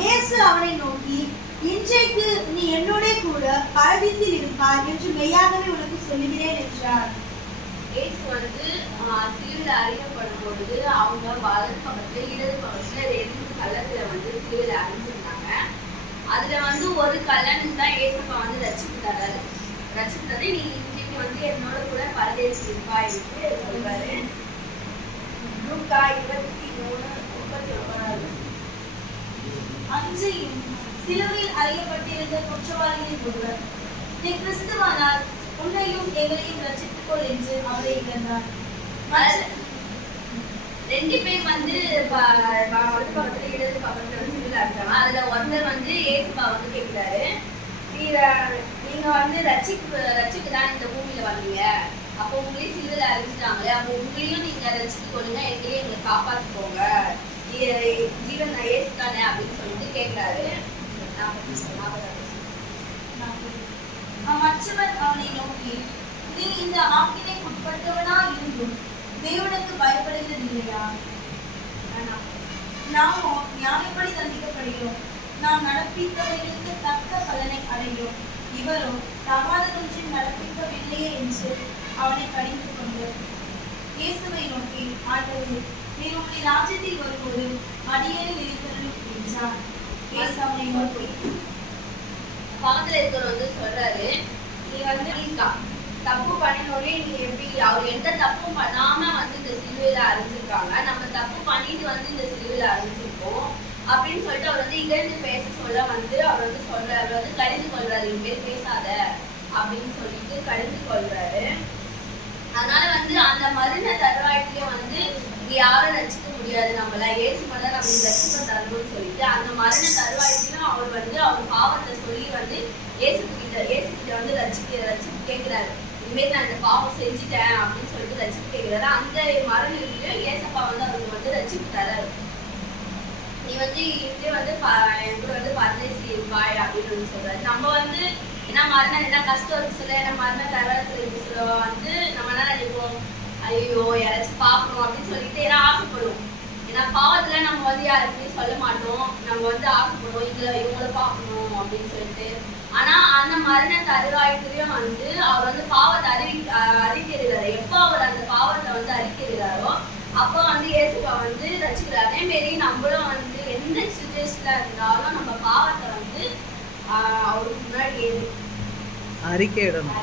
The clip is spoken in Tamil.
இயேசு அவனை நோக்கி, இன்றைக்கு நீ என்னோட கூட பரதீசில் இருப்பாய் என்று மெய்யாகவே உனக்கு சொல்லுகிறேன் என்றார். இயேசு சிலுவையில் அறையப்படும் பொழுது அவங்க வலது பக்கத்துல இடது பக்கத்துல 2 கல்லத்துல சிலுவையில் அறைஞ்சிருந்தாங்க. அதுல ஒரு கல்லனுக்கு தான் இயேசுப்பா ரட்சித்தாரு. நீ இன்றைக்கு என்னோட கூட பரதேசில் இருப்பாய் என்று சொல்றாரு. லூக்கா 23:39. அன்றையும் சிலுவையில் அறையப்பட்டிருந்த குற்றவாளிகளில் ஒருவர், நீ கிறிஸ்துவானால் உன்னையும் எங்களையும் ரட்சித்துக் கொள் என்று அவரை இழந்தார். 2 பேர் வலது பக்கத்துல இடது பக்கத்துல சிலுவையில் அறைஞ்சாங்க. அதுல ஒருத்தர் இயேசுப்பா கேட்கிறாரு, நீங்க ரட்சிக்க தான் இந்த பூமியில வந்தீங்க, அப்போ உங்களையும் சிலுவையில் அறைஞ்சிட்டாங்களே, அப்போ உங்களையும் நீங்க ரட்சித்துக் கொள்ளுங்க, எங்களையும் எங்களை காப்பாற்றிக்கோங்க, ஜீவன் இயேசு தானே அப்படின்னு சொல்லிட்டு கேட்கிறாரு. மற்றவர் அவனை நோக்கி, நீ இந்த ஆக்கினைக்கு உட்பட்டவனா இருந்தும் தேவனுக்கு பயப்படுகிறது இல்லையா? நாமோ நியாயப்படி தண்டிக்கப்படுகிறோம், நாம் நடப்பித்தவர்களுக்கு தக்க பலனை அடைகிறோம், இவரோ தகாதொன்றும் நடப்பிக்கவில்லையே என்று அவனை கடிந்து கொண்டு இயேசுவை நோக்கி, ஆண்டவரே, நீர் உம்முடைய ராஜ்யத்தில் வரும்போது அடியேனை நினைத்தருளும் என்றார். இயேசு அவனை நோக்கி, பக்கத்துல இருக்கிறவர் சொல்றாரு, நீ தப்பு பண்ணினோடனே நீ எப்படி, அவர் எந்த தப்பும் பண்ணாம இந்த சிலுவையில அறைஞ்சிருக்காங்க, நம்ம தப்பு பண்ணிட்டு இந்த சிலுவையில அறைஞ்சிருக்கோம் அப்படின்னு சொல்லிட்டு அவர் இகழ்ந்து பேச சொல்ல அவர் சொல்றாரு, கடிந்து கொள்றாரு, இனிமேல் பேசாத அப்படின்னு சொல்லிட்டு கடிந்து கொள்றாரு. அதனால அந்த மருண தருவாயிலே இங்க யாரும் ரசிக்க முடியாது, நம்மள இயேசு மட்டும் நம்ம ரசிக்க தரணும்னு சொல்லிட்டு அந்த மரண தருவாயிலும் அவர் அவர் பாவத்தை சொல்லி இயேசு கிட்ட ரசிக்க கேட்கிறாரு, இனிமேல் நான் இந்த பாவம் செஞ்சுட்டேன் அப்படின்னு சொல்லிட்டு ரசிக்க கேட்கிறாரு. அந்த மரணத்திலையும் ஏசப்பா அவருக்கு ரசிக்க தராரு. நீ இப்படியே என் கூட பரதேசி இருப்பாய் அப்படின்னு சொல்றாரு. நம்ம என்ன மரணம் என்ன கஷ்டம் இருக்கு சொல்ல, என்ன மரணம் தருவாயத்துல இருக்கு சொல்ல நம்ம என்ன நினைப்போம், ஐயோ யாராச்சும் பார்க்கணும் அப்படின்னு சொல்லிட்டு ஏன்னா ஆசைப்படுவோம். ஏன்னா பாவத்துல நம்ம யாருக்குமே சொல்ல மாட்டோம், நம்ம ஆசைப்படுவோம் இவங்களை பார்க்கணும் அப்படின்னு சொல்லிட்டு. ஆனா அந்த மரண தருவாயத்திலையும் அவர் பாவத்தை அறிக்கிறாரு. எப்போ அவர் அந்த பாவத்தை அறிக்கிறாரோ அப்போ இயேசுவா ரசிக்கிறாரு. அதே மாரி நம்மளும் எந்த சிச்சுவேஷன்ல இருந்தாலும் நம்ம பாவத்தை அவருக்கு முன்னாடி அறிக்கையிடணும்.